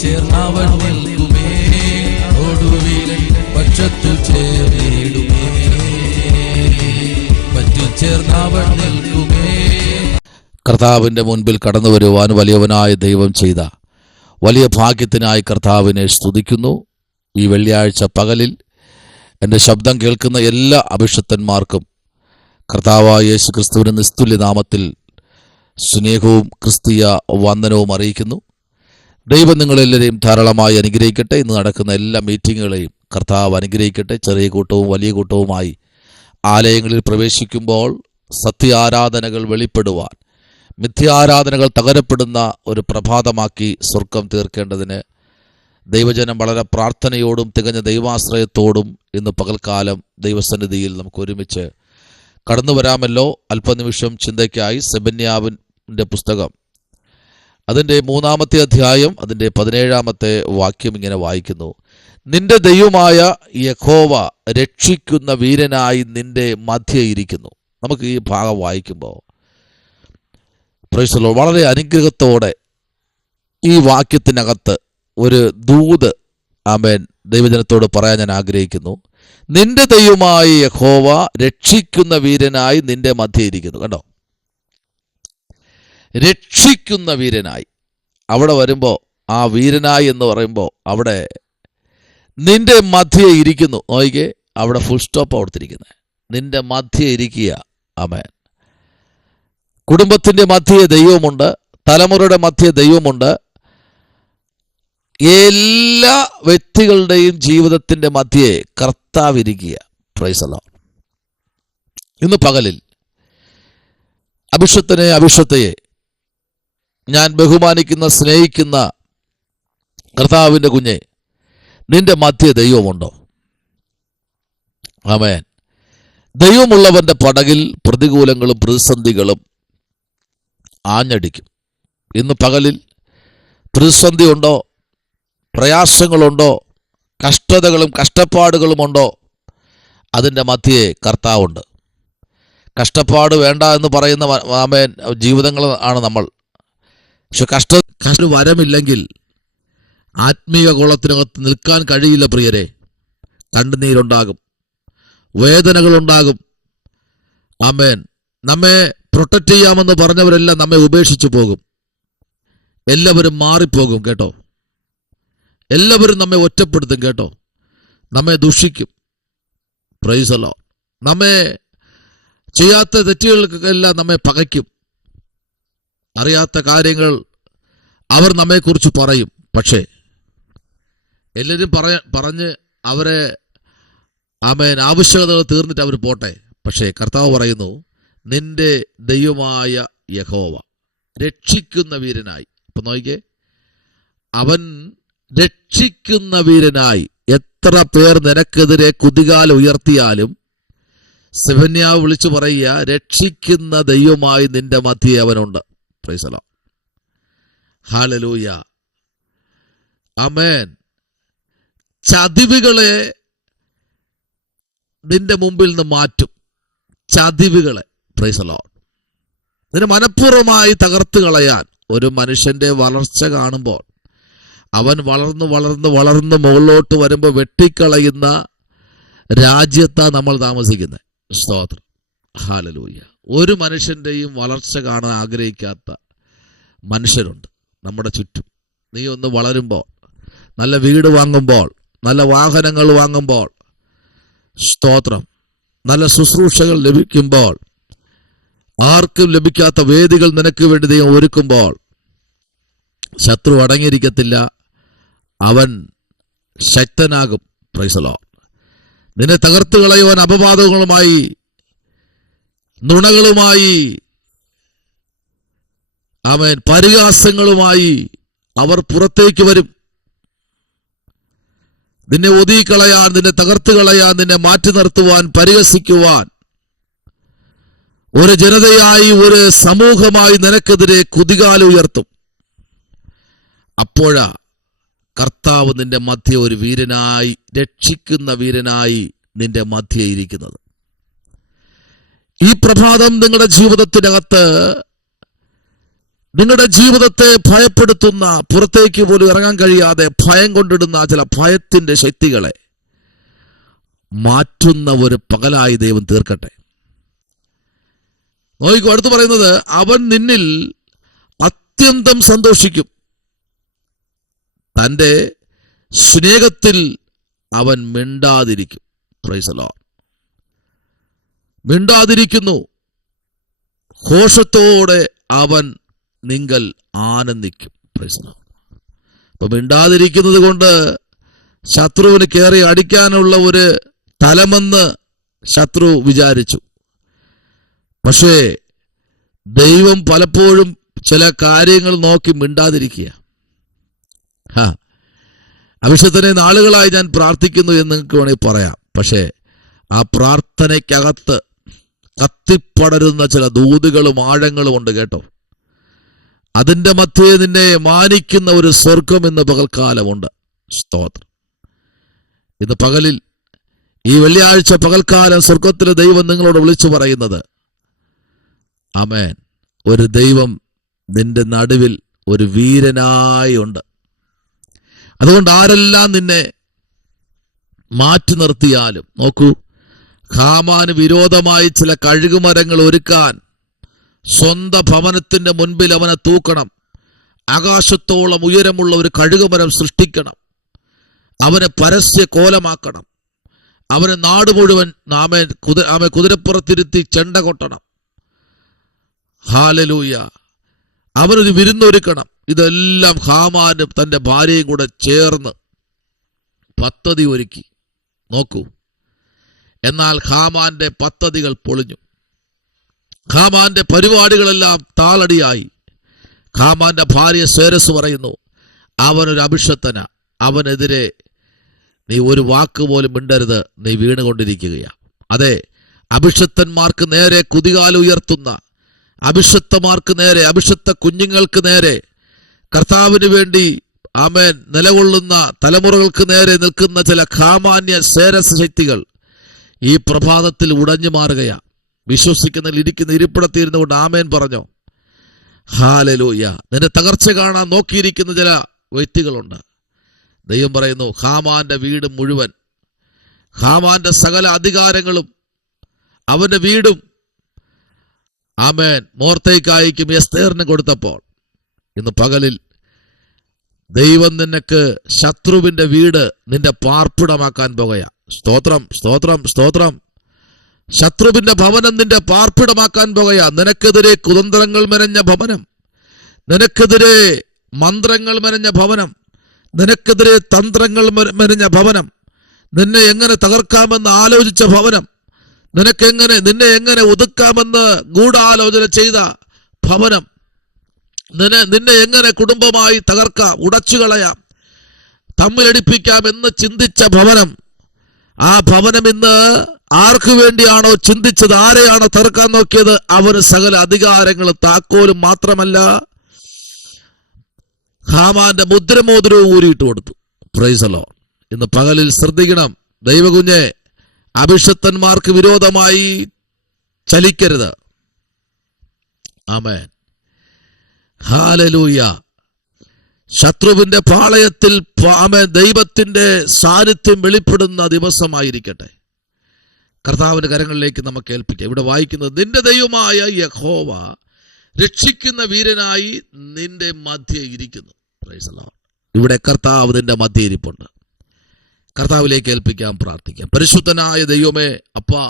ചേർന്നവൻ നിൽക്കുമേ, ഒടുവിൽ പക്ഷത്തു ചേർന്നിടുമേ, പറ്റിച്ചേർന്നവൻ നിൽക്കുമേ. കർത്താവിൻ്റെ മുൻപിൽ കടന്നു വരുവാൻ വലിയവനായ ദൈവം ചെയ്ത വലിയ ഭാഗ്യത്തിനായി കർത്താവിനെ സ്തുതിക്കുന്നു. ഈ വെള്ളിയാഴ്ച പകലിൽ എൻ്റെ ശബ്ദം കേൾക്കുന്ന എല്ലാ അഭിഷിക്തന്മാർക്കും കർത്താവായ യേശു ക്രിസ്തുവിൻ്റെ നിസ്തുല്യ നാമത്തിൽ സ്നേഹവും ക്രിസ്തീയ വന്ദനവും അറിയിക്കുന്നു. ദൈവം നിങ്ങളെല്ലാവരെയും ധാരാളമായി അനുഗ്രഹിക്കട്ടെ. ഇന്ന് നടക്കുന്ന എല്ലാ മീറ്റിങ്ങുകളെയും കർത്താവ് അനുഗ്രഹിക്കട്ടെ. ചെറിയ കൂട്ടവും വലിയ കൂട്ടവുമായി ആലയങ്ങളിൽ പ്രവേശിക്കുമ്പോൾ സത്യാരാധനകൾ വെളിപ്പെടുവാൻ, മിഥ്യാരാധനകൾ തകരപ്പെടുന്ന ഒരു പ്രഭാതമാക്കി സ്വർഗം തീർക്കേണ്ടതിന് ദൈവജനം വളരെ പ്രാർത്ഥനയോടും തികഞ്ഞ ദൈവാശ്രയത്തോടും ഇന്ന് പകൽക്കാലം ദൈവസന്നിധിയിൽ നമുക്ക് ഒരുമിച്ച് കടന്നു വരാമല്ലോ. അല്പനിമിഷം ചിന്തയ്ക്കായി സെബന്യാവിൻ്റെ പുസ്തകം അതിൻ്റെ 3-ാമത്തെ അധ്യായം അതിൻ്റെ 17-ാമത്തെ വാക്യം ഇങ്ങനെ വായിക്കുന്നു: നിന്റെ ദൈവമായ യഹോവ രക്ഷിക്കുന്ന വീരനായി നിന്റെ മധ്യേ ഇരിക്കുന്നു. നമുക്ക് ഈ ഭാഗം വായിക്കുമ്പോൾ പ്രൈസ് ദി ലോർഡ് വളരെ അനുഗ്രഹത്തോടെ ഈ വാക്യത്തിനകത്ത് ഒരു ദൂത് ആമേൻ ദൈവജനത്തോട് പറയാൻ ഞാൻ ആഗ്രഹിക്കുന്നു. നിന്റെ ദൈവമായ യഹോവ രക്ഷിക്കുന്ന വീരനായി നിന്റെ മധ്യേ ഇരിക്കുന്നു. കണ്ടോ, രക്ഷിക്കുന്ന വീരനായി. അവിടെ വരുമ്പോൾ ആ വീരനായി എന്ന് പറയുമ്പോൾ അവിടെ നിന്റെ മധ്യേ ഇരിക്കുന്നു. നോക്കിക്കേ, അവിടെ ഫുൾ സ്റ്റോപ്പ് കൊടുത്തിരിക്കുന്നത്. നിന്റെ മധ്യേ ഇരിക്കുക. ആമേൻ. കുടുംബത്തിൻ്റെ മധ്യേ ദൈവമുണ്ട്, തലമുറയുടെ മധ്യേ ദൈവമുണ്ട്, എല്ലാ വ്യക്തികളുടെയും ജീവിതത്തിൻ്റെ മധ്യേ കർത്താവിരിക്കുക. Price the Lord. ഇന്ന് പകലിൽ അഭിഷക്തയെ ഞാൻ ബഹുമാനിക്കുന്ന സ്നേഹിക്കുന്ന കർത്താവിൻ്റെ കുഞ്ഞെ, നിന്റെ മധ്യേ ദൈവമുണ്ടോ? ആമേൻ. ദൈവമുള്ളവൻ്റെ പടകിൽ പ്രതികൂലങ്ങളും പ്രതിസന്ധികളും ആഞ്ഞടിക്കും. ഇന്ന് പകലിൽ പ്രതിസന്ധി ഉണ്ടോ? പ്രയാസങ്ങളുണ്ടോ? കഷ്ടതകളും കഷ്ടപ്പാടുകളുമുണ്ടോ? അതിൻ്റെ മധ്യേ കർത്താവുണ്ട്. കഷ്ടപ്പാട് വേണ്ട എന്ന് പറയുന്ന ആമേൻ ജീവിതങ്ങൾ ആണ് നമ്മൾ. പക്ഷെ കഷ്ട വരമില്ലെങ്കിൽ ആത്മീയ ഗോളത്തിനകത്ത് നിൽക്കാൻ കഴിയില്ല പ്രിയരെ. കണ്ണുനീരുണ്ടാകും, വേദനകളുണ്ടാകും. ആമേൻ. നമ്മെ പ്രൊട്ടക്റ്റ് ചെയ്യാമെന്ന് പറഞ്ഞവരെല്ലാം നമ്മെ ഉപേക്ഷിച്ചു പോകും. എല്ലാവരും മാറിപ്പോകും കേട്ടോ. എല്ലാവരും നമ്മെ ഒറ്റപ്പെടുത്തും കേട്ടോ. നമ്മെ ദുഷിക്കും. Price the Lord. നമ്മെ ചെയ്യാത്ത തെറ്റുകൾക്കെല്ലാം നമ്മെ പകയ്ക്കും. അറിയാത്ത കാര്യങ്ങൾ അവർ നമ്മെക്കുറിച്ച് പറയും. പക്ഷേ എല്ലാവരും പറഞ്ഞ് അവരെ ആമേൻ ആവശ്യകതകൾ തീർന്നിട്ട് അവർ പോട്ടെ. പക്ഷേ കർത്താവ് പറയുന്നു, നിന്റെ ദൈവമായ യഹോവ രക്ഷിക്കുന്ന വീരനായി. അപ്പൊ നോക്കിക്കേ, അവൻ രക്ഷിക്കുന്ന വീരനായി. എത്ര പേർ നിനക്കെതിരെ കുതികാൽ ഉയർത്തിയാലും സെബന്യാവ് വിളിച്ചു പറയുക, രക്ഷിക്കുന്ന ദൈവമായി നിന്റെ മധ്യേ അവനുണ്ട്. Praise the Lord. ഹല്ലേലൂയ. ആമേൻ. ചതിവുകളെ നിന്റെ മുമ്പിൽ നിന്ന് മാറ്റും. ചതിവുകളെ. Praise the Lord. ഇതിനെ മനഃപൂർവ്വമായി തകർത്ത് കളയാൻ ഒരു മനുഷ്യന്റെ വളർച്ച കാണുമ്പോൾ അവൻ വളർന്ന് വളർന്ന് വളർന്ന് മുകളിലോട്ട് വരുമ്പോൾ വെട്ടിക്കളയുന്ന രാജ്യത്താണ് നമ്മൾ താമസിക്കുന്നത്. സ്തോത്രം. ഹല്ലേലൂയ. ഒരു മനുഷ്യൻ്റെയും വളർച്ച കാണാൻ ആഗ്രഹിക്കാത്ത മനുഷ്യരുണ്ട് നമ്മുടെ ചുറ്റും. നീ ഒന്ന് വളരുമ്പോൾ, നല്ല വീട് വാങ്ങുമ്പോൾ, നല്ല വാഹനങ്ങൾ വാങ്ങുമ്പോൾ, സ്തോത്രം, നല്ല ശുശ്രൂഷകൾ ലഭിക്കുമ്പോൾ, ആർക്കും ലഭിക്കാത്ത വേദികൾ നിനക്ക് വേണ്ടി ദൈവം ഒരുക്കുമ്പോൾ ശത്രു അടങ്ങിയിരിക്കത്തില്ല. അവൻ ശക്തനാകും. Price the Lord. നിന്നെ തകർത്ത് കളയുവാൻ അപവാദങ്ങളുമായി, നുണകളുമായി, ആമേൻ പരിഹാസങ്ങളുമായി അവർ പുറത്തേക്ക് വരും. നിന്നെ ഒതുക്കിക്കളയാൻ, നിന്നെ തകർത്ത് കളയാൻ, നിന്നെ മാറ്റി നിർത്തുവാൻ, പരിഹസിക്കുവാൻ ഒരു ജനതയായി, ഒരു സമൂഹമായി നിനക്കെതിരെ കുതികാൽ ഉയർത്തും. അപ്പോഴാ കർത്താവ് നിന്റെ മധ്യേ ഒരു വീരനായി, രക്ഷിക്കുന്ന വീരനായി നിന്റെ മധ്യേ ഇരിക്കുന്നത്. ഈ പ്രഭാതം നിങ്ങളുടെ ജീവിതത്തിനകത്ത് നിങ്ങളുടെ ജീവിതത്തെ ഭയപ്പെടുത്തുന്ന, പുറത്തേക്ക് പോലും ഇറങ്ങാൻ കഴിയാതെ ഭയം കൊണ്ടിടുന്ന ചില ഭയത്തിന്റെ ശക്തികളെ മാറ്റുന്ന ഒരു പകലായി ദൈവം തീർക്കട്ടെ. നോക്കൂ, അടുത്ത് പറയുന്നത്, അവൻ നിന്നിൽ അത്യന്തം സന്തോഷിക്കും, തൻ്റെ സ്നേഹത്തിൽ അവൻ മിണ്ടാതിരിക്കും. Praise the Lord. മിണ്ടാതിരിക്കുന്നു, ഘോഷത്തോടെ അവൻ നിങ്ങൾ ആനന്ദിക്കും. Price the Lord. അപ്പൊ മിണ്ടാതിരിക്കുന്നത് കൊണ്ട് ശത്രുവിന് കയറി അടിക്കാനുള്ള ഒരു തലമെന്ന് ശത്രു വിചാരിച്ചു. പക്ഷേ ദൈവം പലപ്പോഴും ചില കാര്യങ്ങൾ നോക്കി മിണ്ടാതിരിക്കുക. അഭിഷേകത്തിനെ നാളുകളായി ഞാൻ പ്രാർത്ഥിക്കുന്നു എന്ന് നിങ്ങൾക്ക് വേണമെങ്കിൽ പറയാം. പക്ഷേ ആ പ്രാർത്ഥനയ്ക്കകത്ത് കത്തിപ്പടരുന്ന ചില ദൂതുകളും ആഴങ്ങളും ഉണ്ട് കേട്ടോ. അതിൻ്റെ മധ്യേ നിന്നെ മാനിക്കുന്ന ഒരു സ്വർഗം ഇന്ന് പകൽക്കാലമുണ്ട്. സ്തോത്രം. ഇന്ന് പകലിൽ, ഈ വെള്ളിയാഴ്ച പകൽക്കാലം സ്വർഗത്തിലെ ദൈവം നിങ്ങളോട് വിളിച്ചു പറയുന്നത്, ആമേൻ, ഒരു ദൈവം നിന്റെ നടുവിൽ ഒരു വീരനായി ഉണ്ട്. അതുകൊണ്ട് ആരെല്ലാം നിന്നെ മാറ്റി നിർത്തിയാലും, നോക്കൂ, ഹാമാന് വിരോധമായി ചില കഴുകുമരങ്ങൾ ഒരുക്കാൻ സ്വന്തം ഭവനത്തിന്റെ മുൻപിൽ അവനെ തൂക്കണം. ആകാശത്തോളം ഉയരമുള്ള ഒരു കഴുകുമരം സൃഷ്ടിക്കണം. അവനെ പരസ്യ കോലമാക്കണം. അവനെ നാട് മുഴുവൻ കുതിരപ്പുറത്തിരുത്തി ചെണ്ട കൊട്ടണം. ഹല്ലേലൂയ. അവനൊരു വിരുന്നൊരുക്കണം. ഇതെല്ലാം ഹാമാന് തൻ്റെ ഭാര്യയും കൂടെ ചേർന്ന് പദ്ധതി ഒരുക്കി. നോക്കൂ, എന്നാൽ ഹാമാന്റെ പദ്ധതികൾ പൊളിഞ്ഞു. ഹാമാന്റെ പരിപാടികളെല്ലാം താളടിയായി. ഹാമാന്റെ ഭാര്യ സേരസ് പറയുന്നു, അവനൊരു അഭിഷക്തന, അവനെതിരെ നീ ഒരു വാക്ക് പോലും മിണ്ടരുത്, നീ വീണുകൊണ്ടിരിക്കുകയാണ്. അതെ, അഭിഷക്തന്മാർക്ക് നേരെ കുതികാലുയർത്തുന്ന, അഭിഷക്തമാർക്ക് നേരെ, അഭിഷക്ത കുഞ്ഞുങ്ങൾക്ക് നേരെ, കർത്താവിന് വേണ്ടി ആമേൻ നിലകൊള്ളുന്ന തലമുറകൾക്ക് നേരെ നിൽക്കുന്ന ചില ഹാമാന്യ സേരസ് ശക്തികൾ ഈ പ്രഭാതത്തിൽ ഉടഞ്ഞു മാറുകയാണ്. വിശ്വസിക്കുന്നതിൽ ഇരിക്കുന്ന ഇരിപ്പിടത്തിരുന്നു കൊണ്ട് ആമേൻ പറഞ്ഞോ. ഹല്ലേലൂയ. നിന്റെ തകർച്ച കാണാൻ നോക്കിയിരിക്കുന്ന ചില വ്യക്തികളുണ്ട്. ദൈവം പറയുന്നു, ഹാമാന്റെ വീട് മുഴുവൻ, ഹാമാന്റെ സകല അധികാരങ്ങളും അവന്റെ വീടും ആമേൻ മോർദെഖായിക്കും എസ്തേറിനും കൊടുത്തപ്പോൾ, ഇന്ന് പകലിൽ ദൈവം നിനക്ക് ശത്രുവിന്റെ വീട് നിന്റെ പാർപ്പിടമാക്കാൻ പോകുകയാ. സ്തോത്രം, സ്തോത്രം, സ്തോത്രം. ശത്രുവിന്റെ ഭവനം നിന്റെ പാർപ്പിടമാക്കാൻ പോകുകയാ. നിനക്കെതിരെ കുതന്ത്രങ്ങൾ മെനഞ്ഞ ഭവനം, നിനക്കെതിരെ മന്ത്രങ്ങൾ മെനഞ്ഞ ഭവനം, നിനക്കെതിരെ തന്ത്രങ്ങൾ മെനഞ്ഞ ഭവനം, നിന്നെ എങ്ങനെ തകർക്കാമെന്ന് ആലോചിച്ച ഭവനം, നിന്നെ എങ്ങനെ ഒതുക്കാമെന്ന് ഗൂഢാലോചന ചെയ്ത ഭവനം, നിന്നെ എങ്ങനെ കുടുംബമായി തകർക്കാം, ഉടച്ചുകളയാം, തമ്മിലടിപ്പിക്കാം എന്ന് ചിന്തിച്ച ഭവനം, ആ ഭവനം ഇന്ന് ആർക്കു വേണ്ടിയാണോ ചിന്തിച്ചത്, ആരെയാണോ തകർക്കാൻ നോക്കിയത്, അവന് സകല അധികാരങ്ങളും താക്കോലും മാത്രമല്ല ഹാമാന്റെ മുദ്രമോതിരവും ഊരിയിട്ട് കൊടുത്തു. Price the Lord. ഇന്ന് പകലിൽ ശ്രദ്ധിക്കണം ദൈവകുഞ്ഞെ, അഭിഷക്തന്മാർക്ക് വിരോധമായി ചലിക്കരുത്. ആമേൻ. ഹല്ലേലൂയ. ശത്രുവിന്റെ പാളയത്തിൽ ദൈവത്തിന്റെ സാന്നിധ്യം വെളിപ്പെടുന്ന ദിവസമായിരിക്കട്ടെ. കർത്താവിന്റെ കരങ്ങളിലേക്ക് നമുക്ക് ഏൽപ്പിക്കാം. ഇവിടെ വായിക്കുന്നത്, നിന്റെ ദൈവമായ യഹോവ രക്ഷിക്കുന്ന വീരനായി നിന്റെ മധ്യേ ഇരിക്കുന്നു. Price the Lord. ഇവിടെ കർത്താവ് നിന്റെ മധ്യേ ഇരിപ്പുണ്ട്. കർത്താവിലേക്ക് ഏൽപ്പിക്കാം, പ്രാർത്ഥിക്കാം. പരിശുദ്ധനായ ദൈവമേ, അപ്പാ,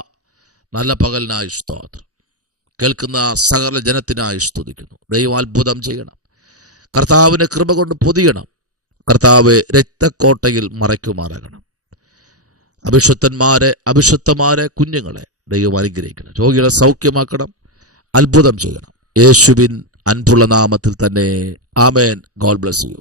നല്ല പകലിനായി സ്തോത്രം. കേൾക്കുന്ന സകല ജനത്തിനായി സ്തുതിക്കുന്നു. ദൈവം അത്ഭുതം ചെയ്യണം. കർത്താവിനെ കൃപ കൊണ്ട് പൊതിയണം. കർത്താവ് രക്തക്കോട്ടയിൽ മറയ്ക്കുമാറാകണം. അഭിഷക്തന്മാരെ കുഞ്ഞുങ്ങളെ ദൈവം അനുഗ്രഹിക്കണം. രോഗികളെ സൗഖ്യമാക്കണം. അത്ഭുതം ചെയ്യണം. യേശുവിൻ അൻപുള്ള നാമത്തിൽ തന്നെ. ആമേൻ. God bless U.